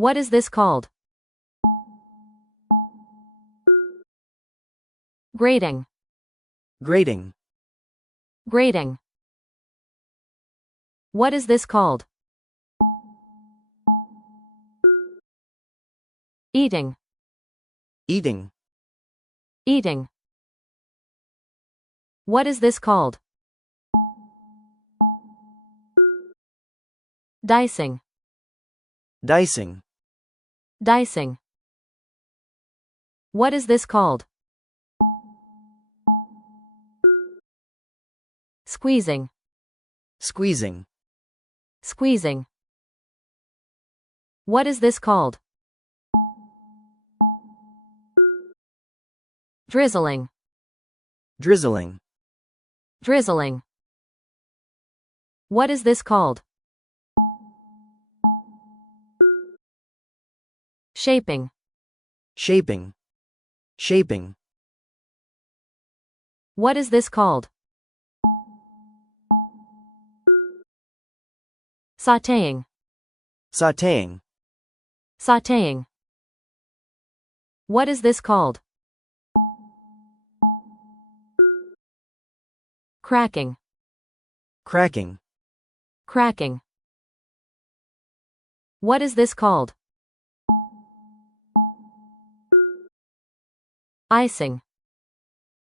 What is this called? Grading. Grading. Grading. What is this called? Eating. Eating. Eating. What is this called? Dicing. Dicing. Dicing. What is this called? Squeezing. Squeezing. Squeezing. What is this called? Drizzling. Drizzling. Drizzling. What is this called? Shaping. Shaping. Shaping. What is this called? Sautéing. Sautéing. Sautéing. What is this called? Cracking. Cracking. Cracking. What is this called? Icing.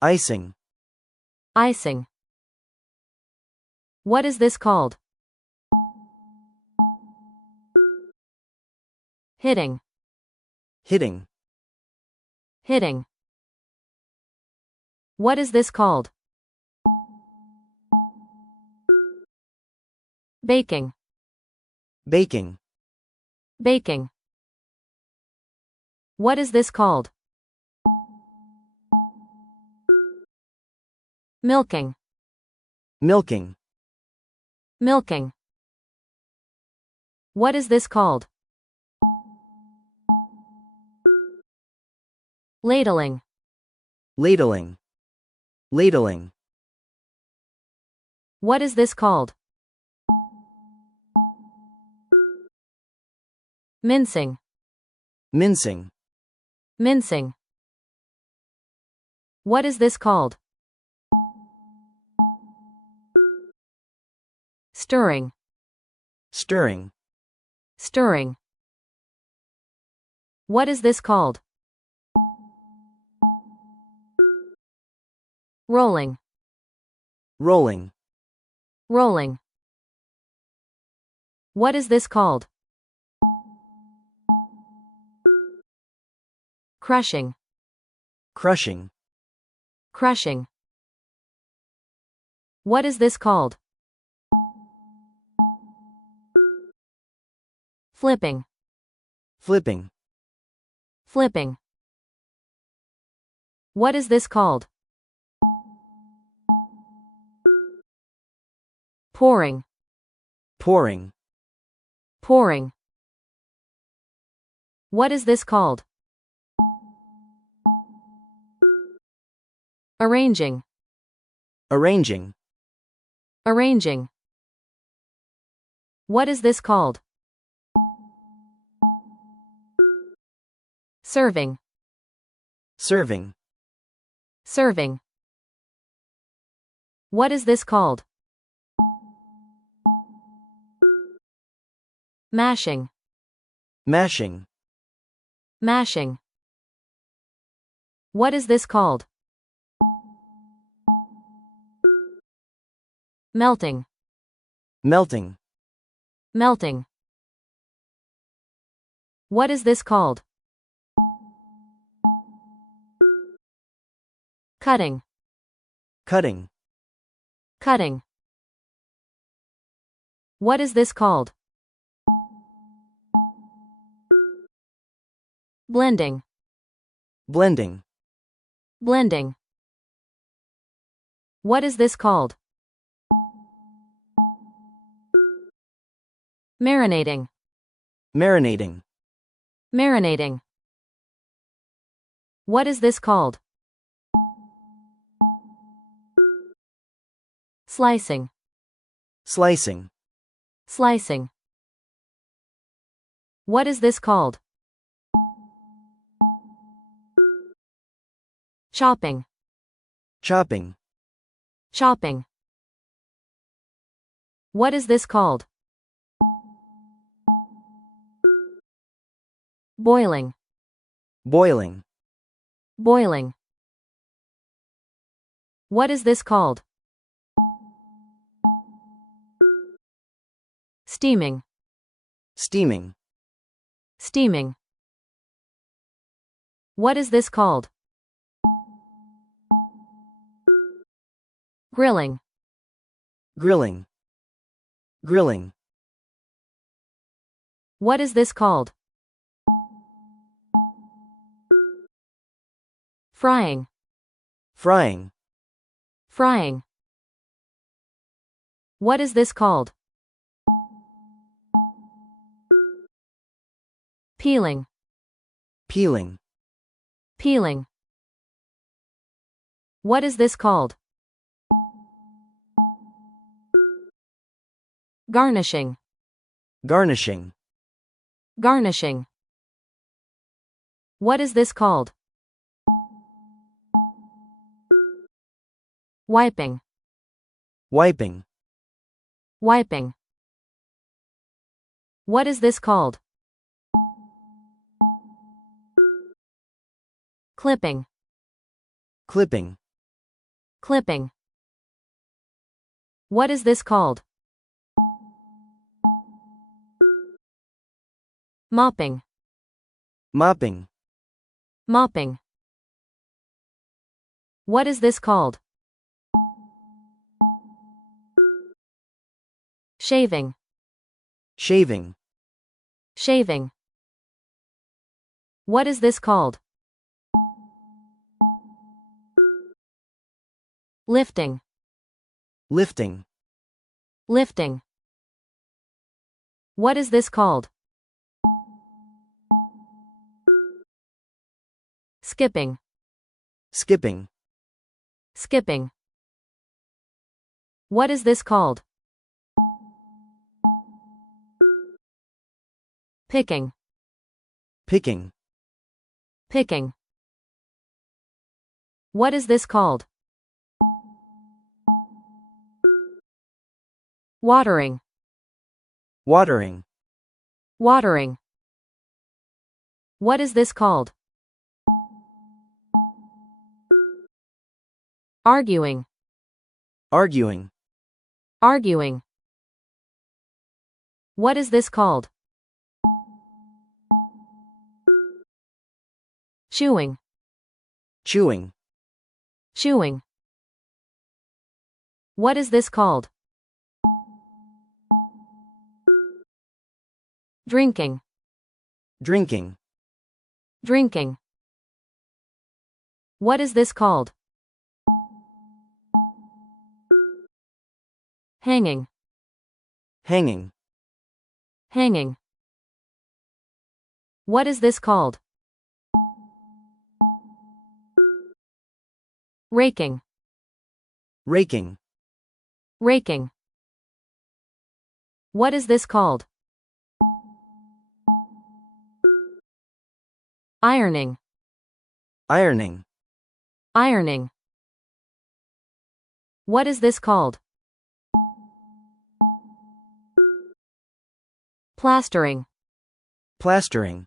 Icing. Icing. What is this called? Hitting. Hitting. Hitting. What is this called? Baking. Baking. Baking. What is this called? Milking. Milking. Milking. What is this called? Ladling. Ladling. Ladling. What is this called? Mincing. Mincing. Mincing. What is this called? Stirring. Stirring. Stirring. What is this called? Rolling. Rolling. Rolling. What is this called? Crushing. Crushing. Crushing. What is this called? Flipping. Flipping. Flipping. What is this called? Pouring. Pouring. Pouring. What is this called? Arranging. Arranging. Arranging. What is this called? Serving. Serving. Serving. What is this called? Mashing. Mashing. Mashing. What is this called? Melting. Melting. Melting. What is this called? Cutting. Cutting. Cutting. What is this called? Blending. Blending. Blending. What is this called? Marinating. Marinating. Marinating. What is this called? Slicing. Slicing. Slicing. What is this called? Shopping. Chopping. Shopping. What is this called? Boiling. Boiling. Boiling. What is this called? Steaming. Steaming. Steaming. What is this called? Grilling. Grilling. Grilling. What is this called? Frying. Frying. Frying. What is this called? Peeling. Peeling. Peeling. What is this called? Garnishing. Garnishing. Garnishing. What is this called? Wiping. Wiping. Wiping. What is this called? Clipping. Clipping. Clipping. What is this called? Mopping. Mopping. Mopping. What is this called? Shaving. Shaving. Shaving. What is this called? Lifting. Lifting. Lifting. What is this called? Skipping. Skipping. Skipping. What is this called? Picking. Picking. Picking. What is this called? Watering. Watering. Watering. What is this called? Arguing. Arguing. Arguing. What is this called? Chewing. Chewing. Chewing. What is this called? Drinking. Drinking. Drinking. What is this called? Hanging. Hanging. Hanging. What is this called? Raking. Raking. Raking. What is this called? Ironing. Ironing. Ironing. What is this called? Plastering. Plastering.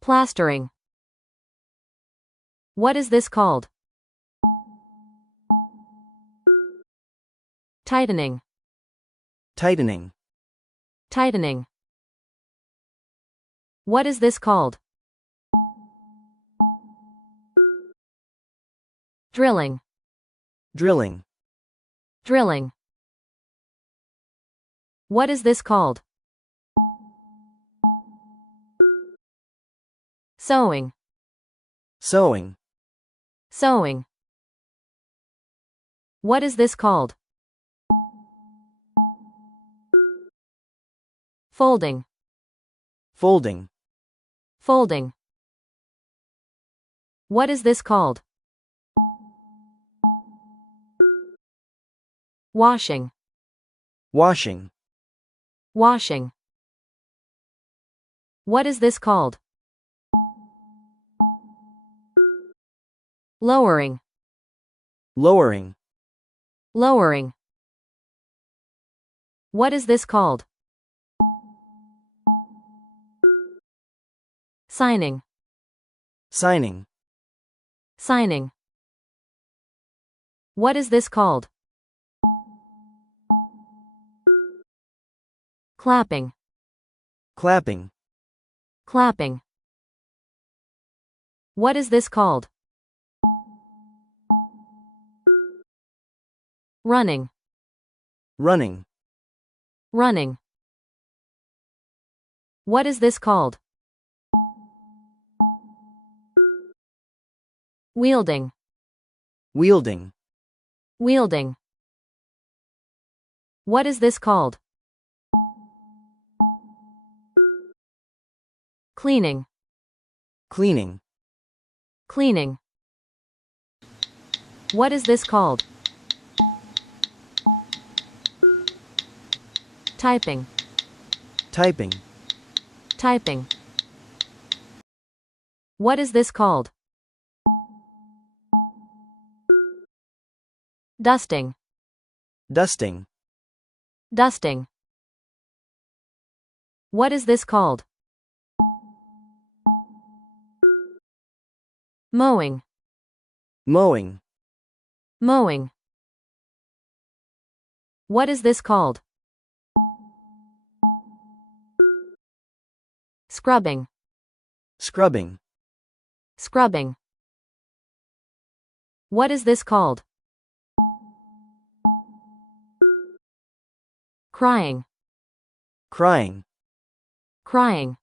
Plastering. What is this called? Tightening. Tightening. Tightening. What is this called? Drilling. Drilling. Drilling. What is this called? Sewing. Sewing. Sewing. What is this called? Folding. Folding. Folding. What is this called? Washing. Washing. Washing. What is this called? Lowering. Lowering. Lowering. What is this called? Signing. Signing. Signing. What is this called? Clapping. Clapping. Clapping. What is this called? Running. Running. Running. What is this called? Wielding. Wielding. Wielding. What is this called? Cleaning. Cleaning. Cleaning. What is this called? Typing. Typing. Typing. What is this called? Dusting. Dusting. Dusting. What is this called? Mowing. Mowing. Mowing. What is this called? Scrubbing. Scrubbing. Scrubbing. What is this called? Crying. Crying. Crying.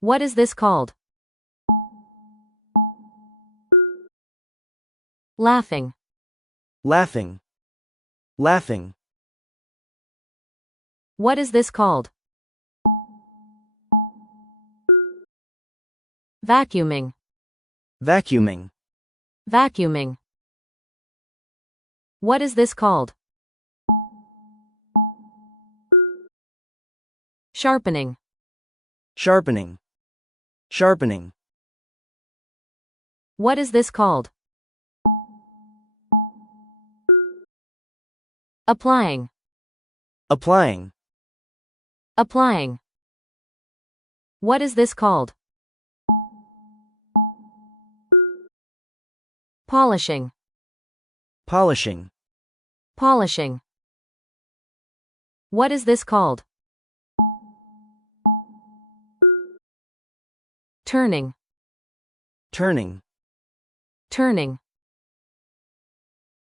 What is this called? Laughing. Laughing. Laughing. What is this called? Vacuuming. Vacuuming. Vacuuming. What is this called? Sharpening. Sharpening. Sharpening. What is this called? Applying. Applying. Applying. What is this called? Polishing. Polishing. Polishing. What is this called? Turning. Turning. Turning.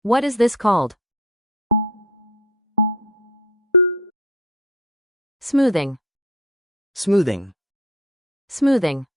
What is this called? Smoothing. Smoothing. Smoothing.